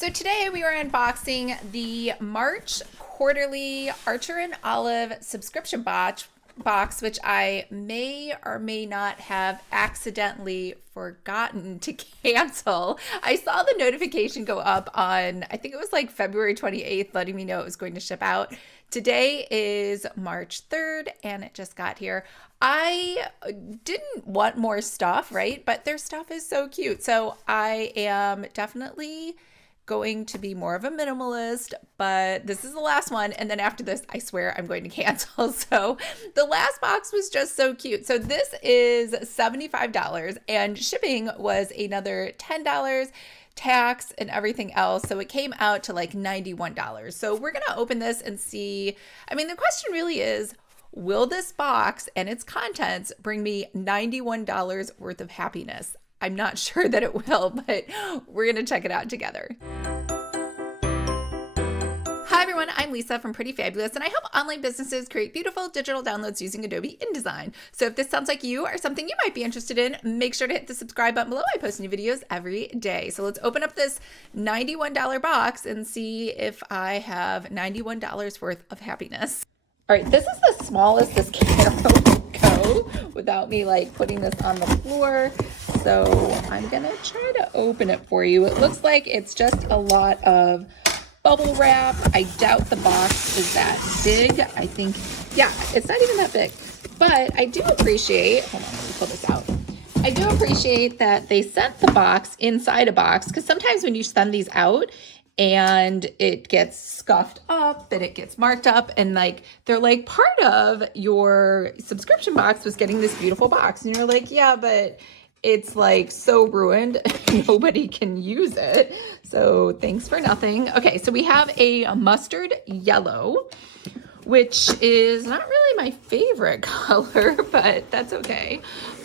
So today we are unboxing the March quarterly Archer and Olive subscription box, which I may or may not have accidentally forgotten to cancel. I saw the notification go up on, I think it was like February 28th, letting me know it was going to ship out. Today is March 3rd and it just got here. I didn't want more stuff, right? But their stuff is so cute. So I am definitely going to be more of a minimalist, but this is the last one. And then after this, I swear I'm going to cancel. So the last box was just so cute. So this is $75 and shipping was another $10, tax and everything else. So it came out to like $91. So we're going to open this and see. I mean, the question really is, will this box and its contents bring me $91 worth of happiness? I'm not sure that it will, but we're going to check it out together. Hi everyone, I'm Lisa from Pretty Fabulous, and I help online businesses create beautiful digital downloads using Adobe InDesign. So if this sounds like you or something you might be interested in, make sure to hit the subscribe button below. I post new videos every day. So let's open up this $91 box and see if I have $91 worth of happiness. All right, this is the smallest this camera will go without me like putting this on the floor. So I'm gonna try to open it for you. It looks like it's just a lot of bubble wrap. I doubt the box is that big. I think, yeah, it's not even that big. But I do appreciate, hold on, let me pull this out. I do appreciate that they sent the box inside a box, because sometimes when you send these out and it gets scuffed up and it gets marked up and like they're like part of your subscription box was getting this beautiful box, and you're like, yeah, but it's like so ruined, nobody can use it. So thanks for nothing. Okay, so we have a mustard yellow, which is not really my favorite color, but that's okay.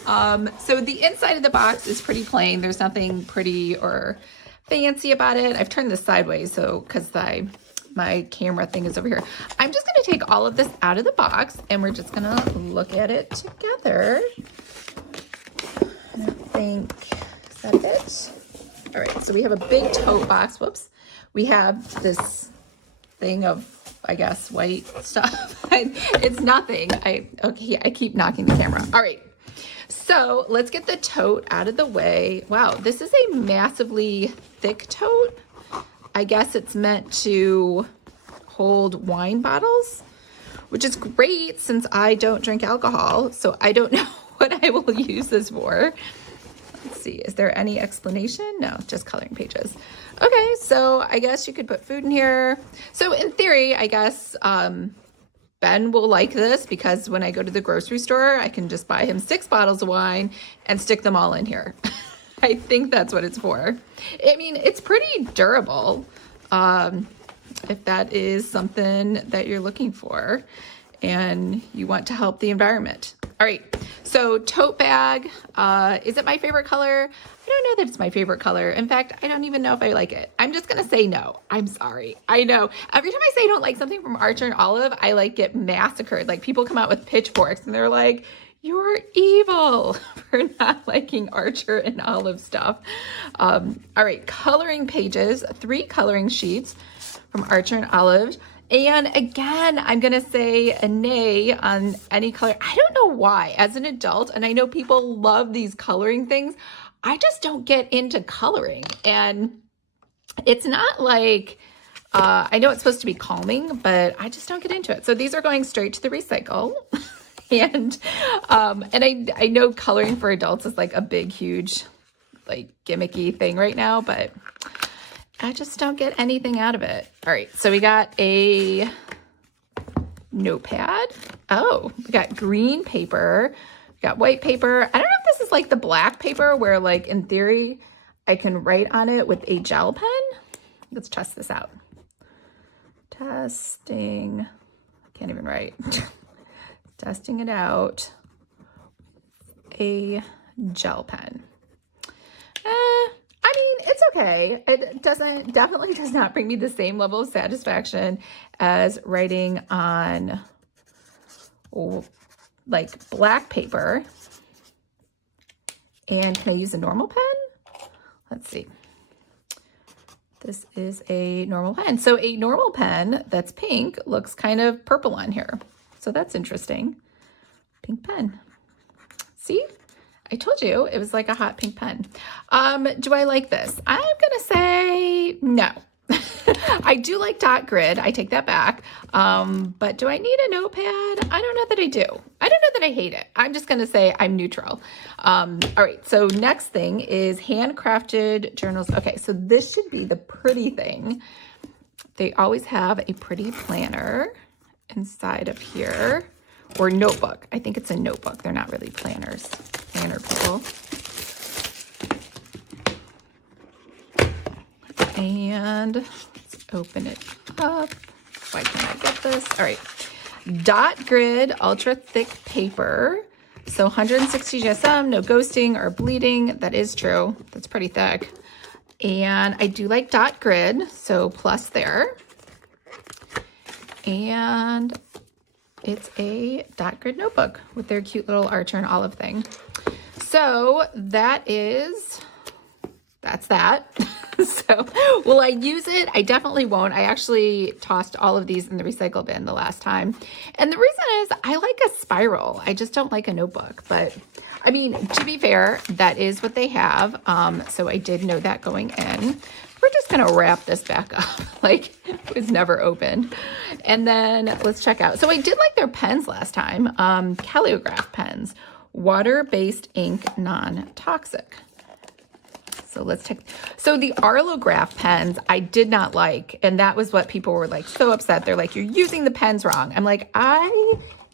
So the inside of the box is pretty plain. There's nothing pretty or fancy about it. I've turned this sideways so because my camera thing is over here. I'm just gonna take all of this out of the box and we're just gonna look at it together. I think, is that it? All right, so we have a big tote box. Whoops. We have this thing of, I guess, white stuff. It's nothing. Okay, I keep knocking the camera. All right, so let's get the tote out of the way. Wow, this is a massively thick tote. I guess it's meant to hold wine bottles, which is great since I don't drink alcohol, so I don't know what I will use this for. Let's see, is there any explanation? No, just coloring pages. Okay, so I guess you could put food in here. So in theory, I guess Ben will like this because when I go to the grocery store, I can just buy him 6 bottles of wine and stick them all in here. I think that's what it's for. I mean, it's pretty durable if that is something that you're looking for and you want to help the environment. All right, so tote bag. Is it my favorite color? I don't know that it's my favorite color. In fact, I don't even know if I like it. I'm just gonna say no. I'm sorry. I know. Every time I say I don't like something from Archer and Olive, I like get massacred. Like people come out with pitchforks and they're like, you're evil for not liking Archer and Olive stuff. All right, coloring pages, 3 coloring sheets from Archer and Olive. And again, I'm going to say a nay on any color. I don't know why. As an adult, and I know people love these coloring things, I just don't get into coloring. And it's not like, I know it's supposed to be calming, but I just don't get into it. So these are going straight to the recycle. And I know coloring for adults is like a big, huge, like gimmicky thing right now, but I just don't get anything out of it. All right, so we got a notepad. Oh, we got green paper. We got white paper. I don't know if this is like the black paper where like in theory I can write on it with a gel pen. Let's test this out. Testing. I can't even write. Testing it out. A gel pen. I mean, it's okay. It definitely does not bring me the same level of satisfaction as writing on like black paper. And can I use a normal pen? Let's see. This is a normal pen. So a normal pen that's pink looks kind of purple on here. So that's interesting. Pink pen. See? I told you it was like a hot pink pen. Do I like this? I'm gonna say no. I do like dot grid. I take that back. But do I need a notepad? I don't know that I do. I don't know that I hate it. I'm just gonna say I'm neutral. All right, so next thing is handcrafted journals. Okay, so this should be the pretty thing. They always have a pretty planner inside of here, or notebook. I think it's a notebook. They're not really planners. Planner people. And let's open it up. Why can't I get this? All right. Dot grid, ultra thick paper. So 160 GSM, no ghosting or bleeding. That is true. That's pretty thick. And I do like dot grid, so plus there. And it's a dot grid notebook with their cute little Archer and Olive thing. So that's that. So will I use it? I definitely won't. I actually tossed all of these in the recycle bin the last time. And the reason is I like a spiral. I just don't like a notebook. But I mean, to be fair, that is what they have. So I did know that going in. We're just gonna wrap this back up like it was never opened. And then let's check out. So I did like their pens last time. Calligraph pens, water-based ink, non-toxic. So let's check. So the Arlograph pens I did not like. And that was what people were like so upset. They're like, you're using the pens wrong. I'm like, I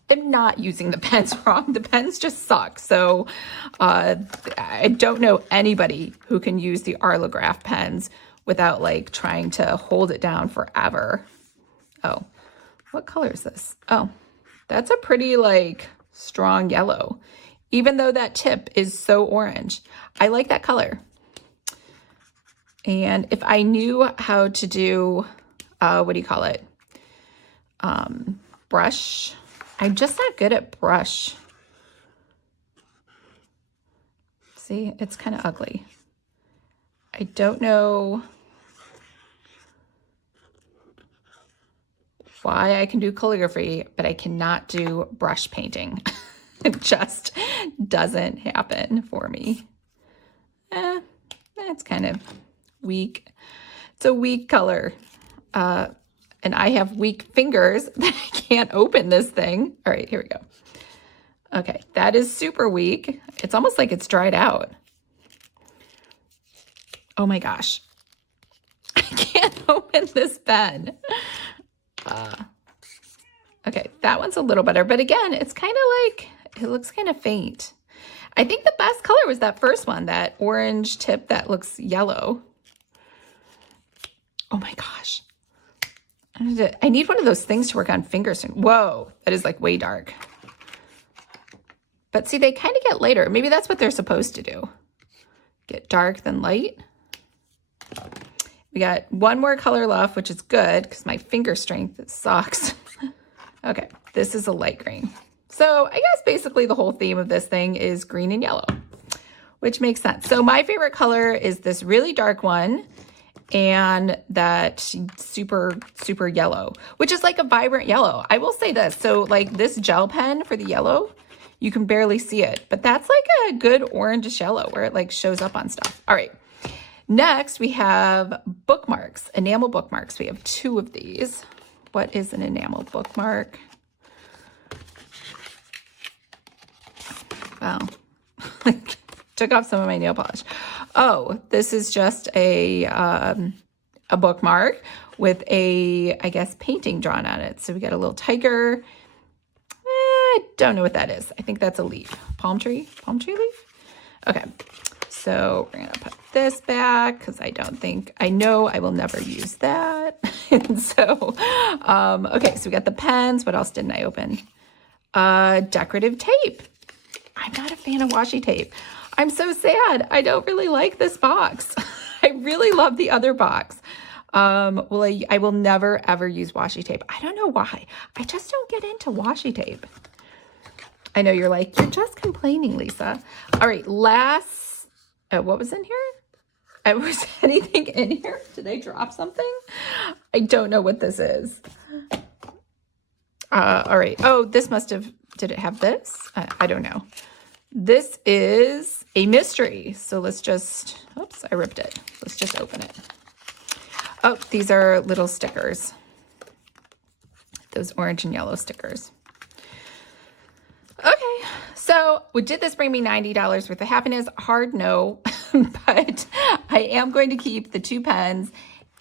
am not using the pens wrong. The pens just suck. So I don't know anybody who can use the Arlograph pens without like trying to hold it down forever. Oh, what color is this? Oh, that's a pretty like strong yellow, even though that tip is so orange. I like that color. And if I knew how to do, what do you call it? Brush. I'm just not good at brush. See, it's kind of ugly. I don't know why I can do calligraphy, but I cannot do brush painting. It just doesn't happen for me. It's kind of weak. It's a weak color. And I have weak fingers that I can't open this thing. All right, here we go. Okay, that is super weak. It's almost like it's dried out. Oh my gosh. I can't open this pen. Okay, that one's a little better, but again, it's kind of like, it looks kind of faint. I think the best color was that first one, that orange tip that looks yellow. Oh my gosh. I need one of those things to work on fingers. Whoa, that is like way dark. But see, they kind of get lighter. Maybe that's what they're supposed to do. Get dark, then light. We got one more color left, which is good because my finger strength sucks. Okay, this is a light green. So I guess basically the whole theme of this thing is green and yellow, which makes sense. So my favorite color is this really dark one and that super, super yellow, which is like a vibrant yellow. I will say this. So like this gel pen for the yellow, you can barely see it, but that's like a good orangish yellow where it like shows up on stuff. All right. Next, we have bookmarks, enamel bookmarks. We have 2 of these. What is an enamel bookmark? Wow. Took off some of my nail polish. Oh, this is just a bookmark with a, I guess, painting drawn on it. So we got a little tiger. I don't know what that is. I think that's a leaf. Palm tree leaf? Okay. So we're going to put this back because I know I will never use that. And so, okay, so we got the pens. What else didn't I open? Decorative tape. I'm not a fan of washi tape. I'm so sad. I don't really like this box. I really love the other box. I will never, ever use washi tape. I don't know why. I just don't get into washi tape. I know you're like, you're just complaining, Lisa. All right, last... what was in here? Was anything in here? Did I drop something? I don't know what this is. All right. Oh, this must have, did it have this? I don't know. This is a mystery. So let's just, oops, I ripped it. Let's just open it. Oh, these are little stickers. Those orange and yellow stickers. Okay, so did this bring me $90 worth of happiness? Hard no, but I am going to keep the 2 pens,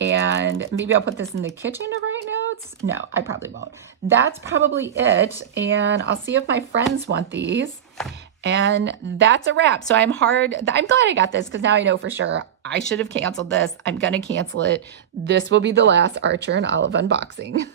and maybe I'll put this in the kitchen to write notes. No, I probably won't. That's probably it, and I'll see if my friends want these. And that's a wrap. So I'm glad I got this because now I know for sure I should have canceled this. I'm going to cancel it. This will be the last Archer and Olive unboxing.